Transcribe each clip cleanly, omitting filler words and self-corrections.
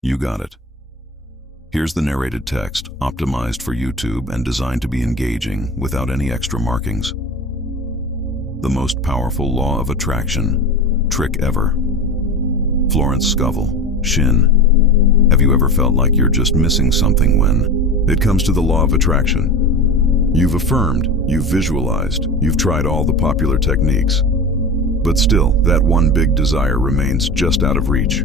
You got it. Here's the narrated text, optimized for YouTube and designed to be engaging without any extra markings. The most powerful law of attraction trick ever. Florence Scovel Shinn. Have you ever felt like you're just missing something when it comes to the law of attraction? You've affirmed, you've visualized, you've tried all the popular techniques, but still, that one big desire remains just out of reach.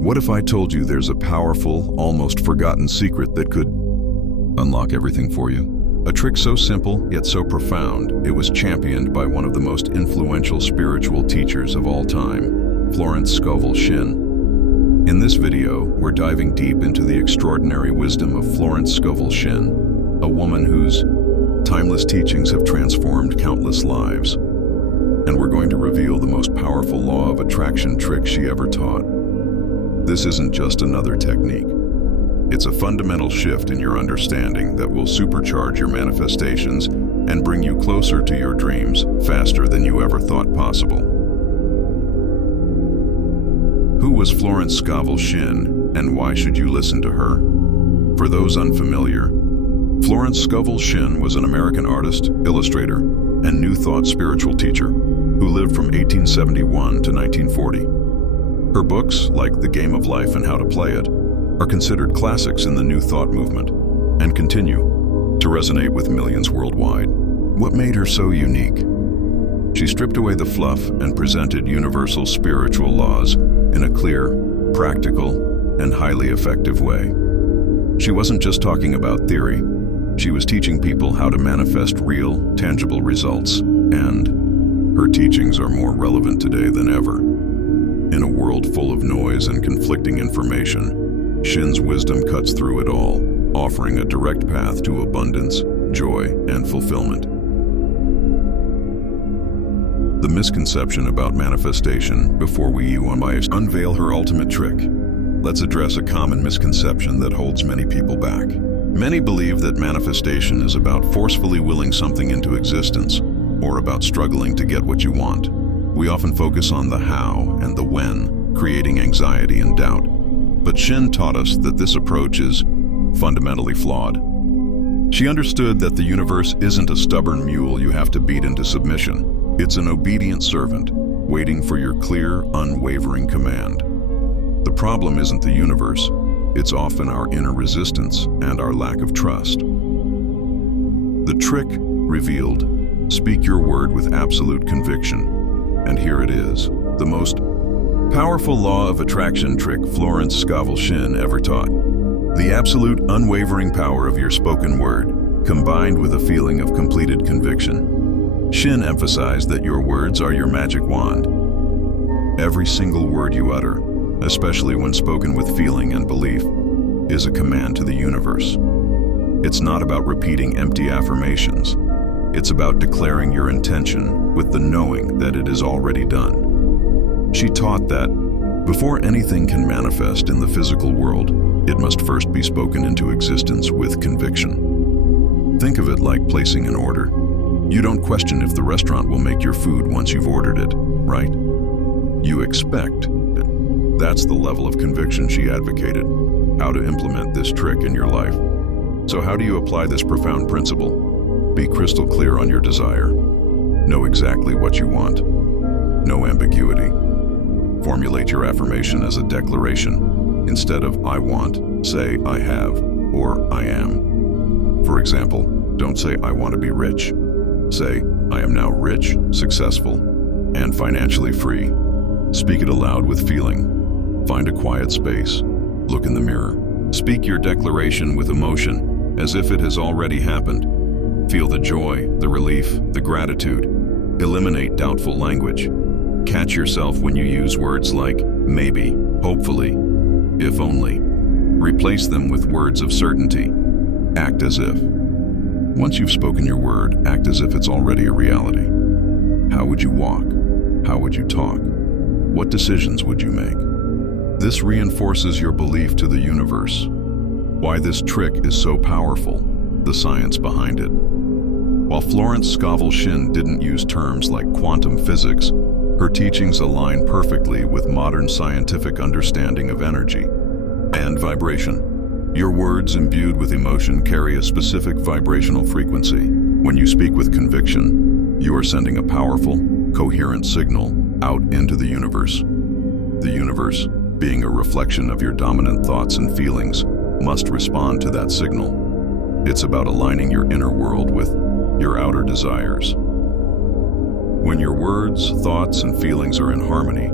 What if I told you there's a powerful, almost forgotten secret that could unlock everything for you? A trick so simple, yet so profound, it was championed by one of the most influential spiritual teachers of all time, Florence Scovel Shinn. In this video, we're diving deep into the extraordinary wisdom of Florence Scovel Shinn, a woman whose timeless teachings have transformed countless lives. And we're going to reveal the most powerful law of attraction trick she ever taught. This isn't just another technique. It's a fundamental shift in your understanding that will supercharge your manifestations and bring you closer to your dreams faster than you ever thought possible. Who was Florence Scovel Shinn, and why should you listen to her? For those unfamiliar, Florence Scovel Shinn was an American artist, illustrator, and New Thought spiritual teacher who lived from 1871 to 1940. Her books, like The Game of Life and How to Play It, are considered classics in the New Thought movement and continue to resonate with millions worldwide. What made her so unique? She stripped away the fluff and presented universal spiritual laws in a clear, practical, and highly effective way. She wasn't just talking about theory. She was teaching people how to manifest real, tangible results, and her teachings are more relevant today than ever. In a world full of noise and conflicting information, Shinn's wisdom cuts through it all, offering a direct path to abundance, joy, and fulfillment. The misconception about manifestation before we unveil her ultimate trick. Let's address a common misconception that holds many people back. Many believe that manifestation is about forcefully willing something into existence, or about struggling to get what you want. We often focus on the how and the when, creating anxiety and doubt. But Shinn taught us that this approach is fundamentally flawed. She understood that the universe isn't a stubborn mule you have to beat into submission. It's an obedient servant, waiting for your clear, unwavering command. The problem isn't the universe. It's often our inner resistance and our lack of trust. The trick revealed: speak your word with absolute conviction. And here it is, the most powerful law of attraction trick Florence Scovel Shinn ever taught. The absolute unwavering power of your spoken word, combined with a feeling of completed conviction. Shinn emphasized that your words are your magic wand. Every single word you utter, especially when spoken with feeling and belief, is a command to the universe. It's not about repeating empty affirmations. It's about declaring your intention with the knowing that it is already done. She taught that before anything can manifest in the physical world, it must first be spoken into existence with conviction. Think of it like placing an order. You don't question if the restaurant will make your food once you've ordered it, right? You expect it. That's the level of conviction she advocated. How to implement this trick in your life. So how do you apply this profound principle? Be crystal clear on your desire. Know exactly what you want. No ambiguity. Formulate your affirmation as a declaration. Instead of "I want," say "I have" or "I am." For example, don't say "I want to be rich." Say, "I am now rich, successful, and financially free." Speak it aloud with feeling. Find a quiet space. Look in the mirror. Speak your declaration with emotion, as if it has already happened. Feel the joy, the relief, the gratitude. Eliminate doubtful language. Catch yourself when you use words like maybe, hopefully, if only. Replace them with words of certainty. Act as if. Once you've spoken your word, act as if it's already a reality. How would you walk? How would you talk? What decisions would you make? This reinforces your belief to the universe. Why this trick is so powerful, the science behind it. While Florence Scovel Shinn didn't use terms like quantum physics, Her teachings align perfectly with modern scientific understanding of energy and vibration. Your words imbued with emotion carry a specific vibrational frequency. When you speak with conviction, you are sending a powerful, coherent signal out into the universe. The universe, being a reflection of your dominant thoughts and feelings, must respond to that signal. It's about aligning your inner world with your outer desires. When your words, thoughts, and feelings are in harmony,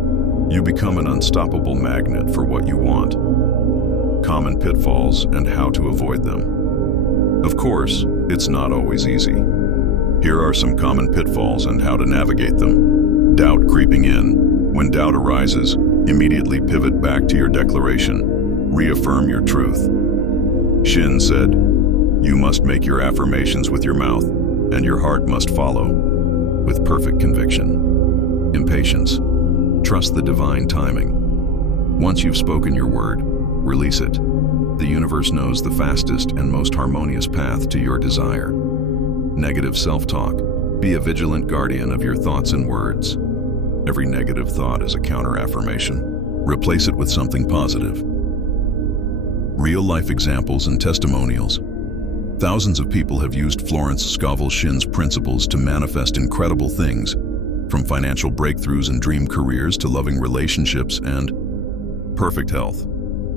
you become an unstoppable magnet for what you want. Common pitfalls and how to avoid them. Of course, it's not always easy. Here are some common pitfalls and how to navigate them. Doubt creeping in. When doubt arises, immediately pivot back to your declaration. Reaffirm your truth. Shinn said, "You must make your affirmations with your mouth, and your heart must follow with perfect conviction." Impatience. Trust the divine timing. Once you've spoken your word, release it. The universe knows the fastest and most harmonious path to your desire. Negative self-talk. Be a vigilant guardian of your thoughts and words. Every negative thought is a counter-affirmation. Replace it with something positive. Real-life examples and testimonials. Thousands of people have used Florence Scovel Shinn's principles to manifest incredible things, from financial breakthroughs and dream careers to loving relationships and perfect health.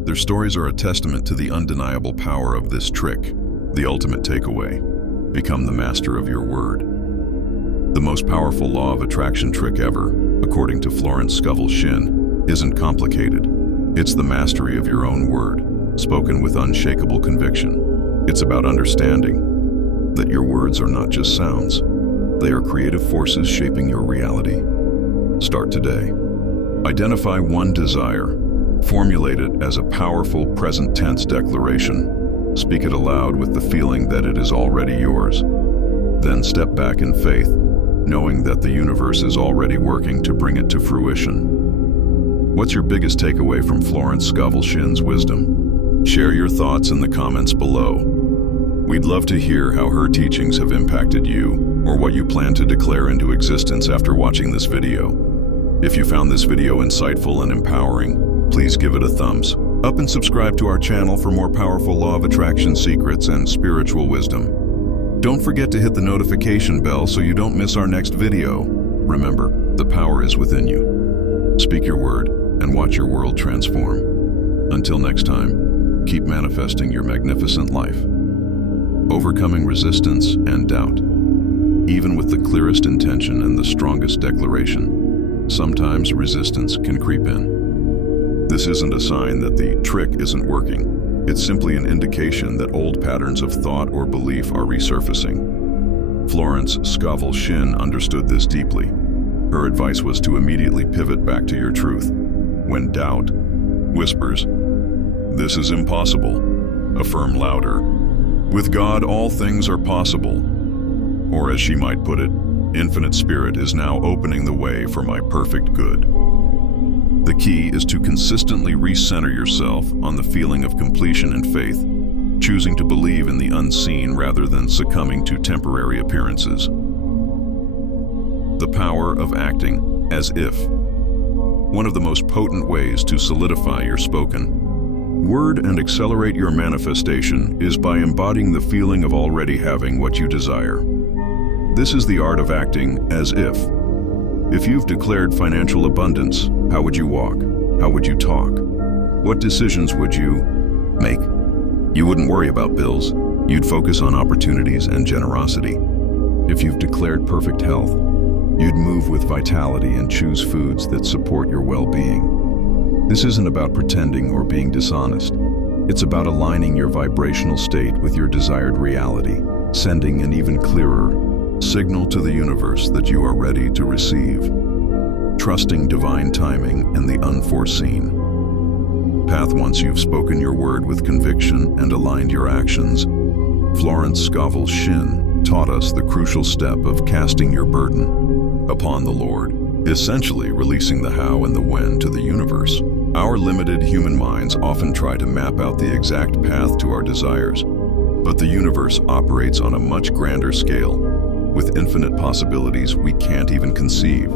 Their stories are a testament to the undeniable power of this trick. The ultimate takeaway: become the master of your word. The most powerful law of attraction trick ever, according to Florence Scovel Shinn, isn't complicated. It's the mastery of your own word, spoken with unshakable conviction. It's about understanding that your words are not just sounds. They are creative forces shaping your reality. Start today. Identify one desire. Formulate it as a powerful present tense declaration. Speak it aloud with the feeling that it is already yours. Then step back in faith, knowing that the universe is already working to bring it to fruition. What's your biggest takeaway from Florence Scovel Shinn's wisdom? Share your thoughts in the comments below. We'd love to hear how her teachings have impacted you, or what you plan to declare into existence after watching this video. If you found this video insightful and empowering, please give it a thumbs up and subscribe to our channel for more powerful law of attraction secrets and spiritual wisdom. Don't forget to hit the notification bell so you don't miss our next video. Remember, the power is within you. Speak your word and watch your world transform. Until next time, keep manifesting your magnificent life. Overcoming resistance and doubt. Even with the clearest intention and the strongest declaration, sometimes resistance can creep in. This isn't a sign that the trick isn't working. It's simply an indication that old patterns of thought or belief are resurfacing. Florence Scovel Shinn understood this deeply. Her advice was to immediately pivot back to your truth. When doubt whispers, "This is impossible," affirm louder, "With God, all things are possible." Or as she might put it, "Infinite Spirit is now opening the way for my perfect good." The key is to consistently recenter yourself on the feeling of completion and faith, choosing to believe in the unseen rather than succumbing to temporary appearances. The power of acting as if. One of the most potent ways to solidify your spoken word and accelerate your manifestation is by embodying the feeling of already having what you desire. This is the art of acting as if. If you've declared financial abundance, how would you walk? How would you talk? What decisions would you make? You wouldn't worry about bills. You'd focus on opportunities and generosity. If you've declared perfect health, you'd move with vitality and choose foods that support your well-being. This isn't about pretending or being dishonest. It's about aligning your vibrational state with your desired reality, sending an even clearer signal to the universe that you are ready to receive. Trusting divine timing and the unforeseen path. Once you've spoken your word with conviction and aligned your actions, Florence Scovel Shinn taught us the crucial step of casting your burden upon the Lord, essentially releasing the how and the when to the universe. Our limited human minds often try to map out the exact path to our desires, but the universe operates on a much grander scale, with infinite possibilities we can't even conceive.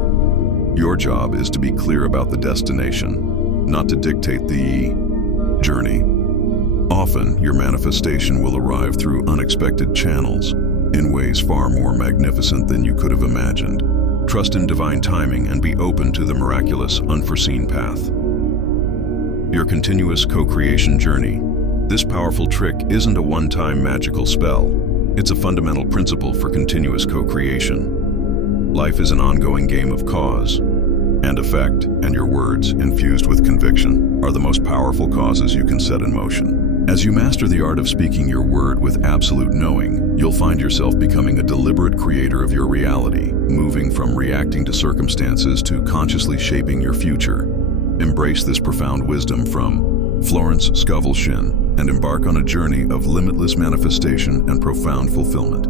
Your job is to be clear about the destination, not to dictate the journey. Often, your manifestation will arrive through unexpected channels, in ways far more magnificent than you could have imagined. Trust in divine timing and be open to the miraculous, unforeseen path. Your continuous co-creation journey. This powerful trick isn't a one-time magical spell. It's a fundamental principle for continuous co-creation. Life is an ongoing game of cause and effect, and your words, infused with conviction, are the most powerful causes you can set in motion. As you master the art of speaking your word with absolute knowing, you'll find yourself becoming a deliberate creator of your reality, moving from reacting to circumstances to consciously shaping your future. Embrace this profound wisdom from Florence Scovel Shinn and embark on a journey of limitless manifestation and profound fulfillment.